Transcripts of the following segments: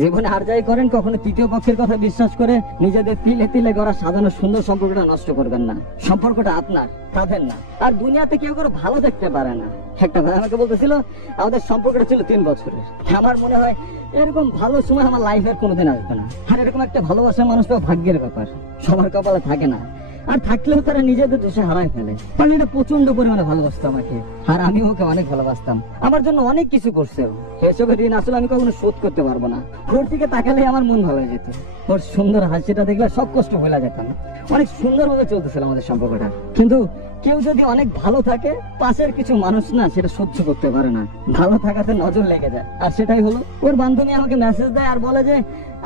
জীবনে আর যাই করেন কখনো তৃতীয় পক্ষের কথা বিশ্বাস করে নিজেদের তিলে তিলে গড়া সাজানো সুন্দর সম্পর্কটা নষ্ট করবেন না। সম্পর্কটা আপনার, তাদের না। আর দুনিয়াতে কেউ করে ভালো দেখতে পারে না। একটা ভাই আমাকে বলতেছিল আমাদের সম্পর্কটা ছিল 3 বছরের। আমার মনে হয় এরকম ভালো সময় আমার লাইফের কোনোদিন আসবে না। আর এরকম একটা ভালোবাসার মানুষটাও ভাগ্যের ব্যাপার, সবার কপালে থাকে না। আর থাকলেও তারা নিজেদের দোষে হারায় ফেলে। কারণ এটা প্রচন্ড পরিমাণে ভালোবাসতো আমাকে, আর আমি ওকে অনেক ভালোবাসতাম। আমার জন্য অনেক কিছু করছে। এসবের ঋণ আসলে আমি কখনো শোধ করতে পারবো না। ওর দিকে তাকালে আমার মন ভালো হয়ে যেত। ওর সুন্দর হাসিটা দেখলে সব কষ্ট ভুলে যেতাম। অনেক সুন্দর ভাবে চলতেছিল আমাদের সম্পর্কটা। কিন্তু কেউ যদি অনেক ভালো থাকে, পাশের কিছু মানুষ না সেটা সহ্য করতে পারে না, ভালো থাকাতে নজর লেগে যায়। আর সেটাই হলো, ওর বান্ধবী আমাকে মেসেজ দেয় আর বলে যে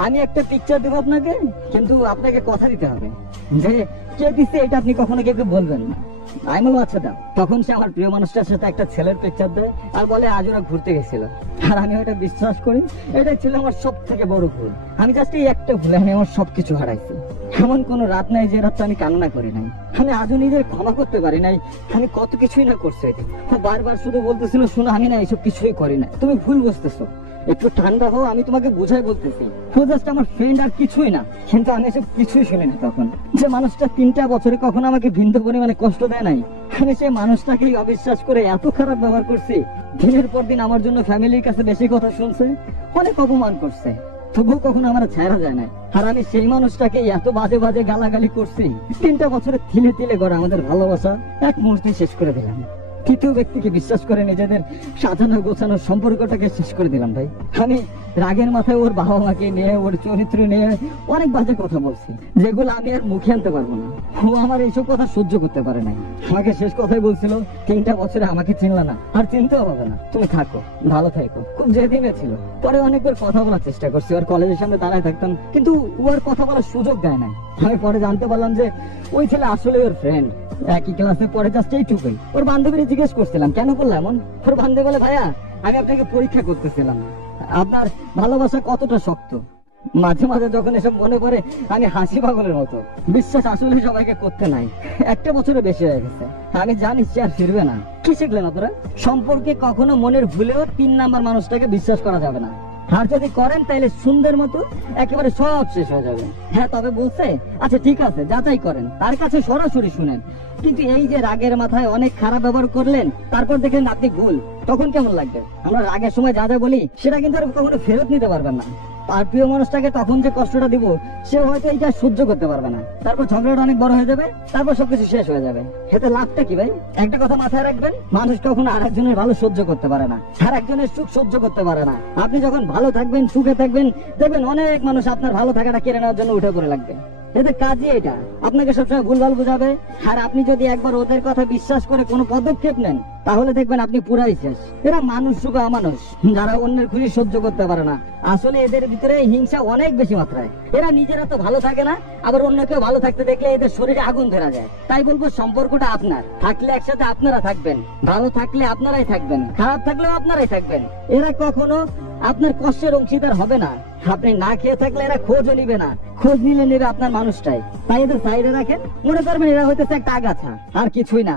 আমি একটা পিকচার দেবো আপনাকে, কিন্তু আপনাকে কথা দিতে হবে যে কে দিচ্ছে এটা আপনি কখনো কেউ বলবেন না। আমি বলবো আচ্ছা দাও। তখন সে আমার প্রিয় মানুষটার সাথে একটা ছেলের পিকচার দেয় আর বলে আজ ওরা ঘুরতে গেছিল। আর আমি ওটা বিশ্বাস করি। এটাই ছিল আমার সব থেকে বড় ভুল। আমি জাস্ট এই একটা ভুলে আমি আমার সবকিছু হারাইছি। এমন কোন রাত নাই যে রাতটা আমি কান্না করি নাই। আমি আজও নিজের ক্ষমা করতে পারি নাই। আমি কত কিছুই না করছি। বারবার শুধু বলতেছিল শোনো আমি না এইসব কিছুই করি না, তুমি ভুল বুঝতেছো, একটু ঠান্ডা হও, আমি তোমাকে বুঝাই বলতেছি। ও জাস্ট আমার ফ্রেন্ড আর কিছুই না। কিন্তু আমি এসব কিছুই শুনি না তখন। যে মানুষটা 3টা বছরে কখনো আমাকে ভিন্ন পরিমাণে কষ্ট দেয় নাই, আমি সেই মানুষটাকেই অবিশ্বাস করে এত খারাপ ব্যবহার করছি। দিনের পর দিন আমার জন্য ফ্যামিলির কাছে বেশি কথা শুনছে, অনেক অপমান করছে, তবুও কখনো আমার ছাড়া যায় না। আর আমি সেই মানুষটাকে এত বাজে বাজে গালাগালি করছি। 3টা বছরে তিলে তিলে গড়া আমাদের ভালোবাসা এক মুহূর্তে শেষ করে দিলাম। তৃতীয় ব্যক্তিকে বিশ্বাস করে নিজেদের সাজানো গোছানো সম্পর্কটাকে শেষ করে দিলাম ভাই। আমি রাগের মাথায় ওর বাবা মাকে নিয়ে, ওর চরিত্র নিয়ে অনেক বাজে কথা বলছি, যেগুলো আমি আর মুখে আনতে পারবো না। ও আমার এইসব কথা সহ্য করতে পারে নাই। আমাকে শেষ কথাই বলছিল 3টা বছরে আমাকে চিনলা না, আর চিনতেও হবে না, তুমি থাকো, ভালো থাকো। খুব জেদিনে ছিল। পরে অনেকবার কথা বলার চেষ্টা করছি, ওর কলেজের সামনে দাঁড়ায় থাকতাম, কিন্তু ওর কথা বলার সুযোগ দেয় নাই। আমি পরে জানতে পারলাম যে ওই ছেলে আসলে ওর ফ্রেন্ড, একই ক্লাসে পরে, জাস্ট এইটুকুই। ওর বান্ধবীরা জিজ্ঞেস করছিলাম কেন বললো এমন। ওর বান্ধবী বলে ভাইয়া আমি আপনাকে পরীক্ষা করতেছিলাম, আপনার ভালোবাসা কতটা শক্ত। মাঝে মাঝে যখন এসব মনে পড়ে আমি হাসি পাগলের মতো। বিশ্বাস আসলে সবাইকে করতে নাই। 1টা বছরে বেশি হয়ে গেছে। আমি জানি সে আর ফিরবে না। কি শিখলেন আপনারা? সম্পর্কে কখনো মনের ভুলেও 3 নাম্বার মানুষটাকে বিশ্বাস করা যাবে না। আর যদি করেন তাহলে সুন্দর মতো একেবারে সব শেষ হয়ে যাবে। হ্যাঁ তবে বলছে আচ্ছা ঠিক আছে যাচাই করেন, তার কাছে সরাসরি শুনেন। কিন্তু এই যে রাগের মাথায় অনেক খারাপ ব্যবহার করলেন, তারপর দেখলেন আপনি ভুল, তখন কেমন লাগবে? আমরা রাগের সময় যা যা বলি সেটা কিন্তু আর কখনো ফেরত নিতে পারবেন না। আর প্রিয় মানুষটাকে তখন যে কষ্টটা দিব, সে হয়তো এইটা সহ্য করতে পারবে না। তারপর ঝগড়াটা অনেক বড় হয়ে যাবে, তারপর সবকিছু শেষ হয়ে যাবে। এতে লাভটা কি ভাই? একটা কথা মাথায় রাখবেন, মানুষ কখনো আর একজনের ভালো সহ্য করতে পারে না, আর একজনের সুখ সহ্য করতে পারে না। আপনি যখন ভালো থাকবেন, সুখে থাকবেন, দেখবেন অনেক মানুষ আপনার ভালো থাকাটা কেড়ে নেওয়ার জন্য উঠে পড়ে লাগবে। এতে কাজই এটা, আপনাকে সবসময় ভুলভাল বুঝাবে। আর আপনি যদি একবার ওদের কথা বিশ্বাস করে কোনো পদক্ষেপ নেন, তাহলে দেখবেন আপনি পুরাই শেষ। এরা মানুষ শুধু অমানুষ, যারা অন্যের খুশি সহ্য করতে পারে না। আসলে এদের ভিতরে হিংসা অনেক বেশি মাত্রায়। এরা নিজেরা তো ভালো থাকে না, আবার অন্য কেউ ভালো থাকতে দেখলে এদের শরীরে আগুন ধরা যায়। তাই বলবো সম্পর্কটা আপনার, থাকলে একসাথে আপনারা থাকবেন, ভালো থাকলে আপনারাই থাকবেন, খারাপ থাকলেও আপনারাই থাকবেন। এরা কখনো আপনার কষ্টের অংশীদার হবে না। আপনি না খেয়ে থাকলে এরা খোঁজও নিবে না, খোঁজ নিলে নেবে আপনার মানুষটাই। তাই এদের সাইডে রাখেন, মনে করবেন এরা হইতেছে একটা আগাছা, আর কিছুই না।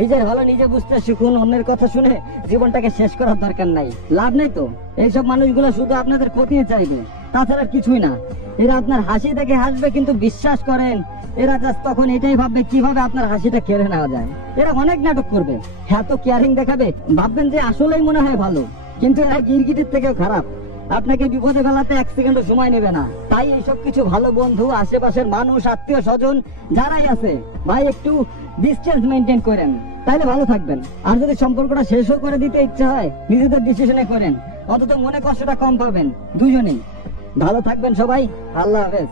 নিজের ভালো নিজে বুঝতে শিখুন, অন্যের কথা শুনে জীবনটাকে শেষ করার দরকার নাই, লাভ নেই তো। এইসব মানুষগুলো শুধু আপনাদের ক্ষতি চাইবে, তাছাড়া কিছুই না। এরা আপনার হাসি দেখে হাসবে, কিন্তু বিশ্বাস করেন এরা জাস্ট তখন এটাই ভাববে কিভাবে আপনার হাসিটা কেড়ে নেওয়া যায়। এরা অনেক নাটক করবে, এত কেয়ারিং দেখাবে, ভাববেন যে আসলেই মনে হয় ভালো, কিন্তু এরা গিরগিটির থেকেও খারাপ। আপনাকে বিপদে ফেলাতে 1 সেকেন্ডও সময় নেবে না। তাই এইসব কিছু ভালো বন্ধু, আশেপাশের মানুষ, আত্মীয় স্বজন যারাই আছে, ভাই একটু ডিসটেন্স মেনটেন করেন, তাইলে ভালো থাকবেন। আর যদি সম্পর্কটা শেষও করে দিতে ইচ্ছা হয়, নিজেদের ডিসিশনে করেন, অন্তত মনে কষ্টটা কম পাবেন দুজনেই। ভালো থাকবেন সবাই, আল্লাহ হাফেজ।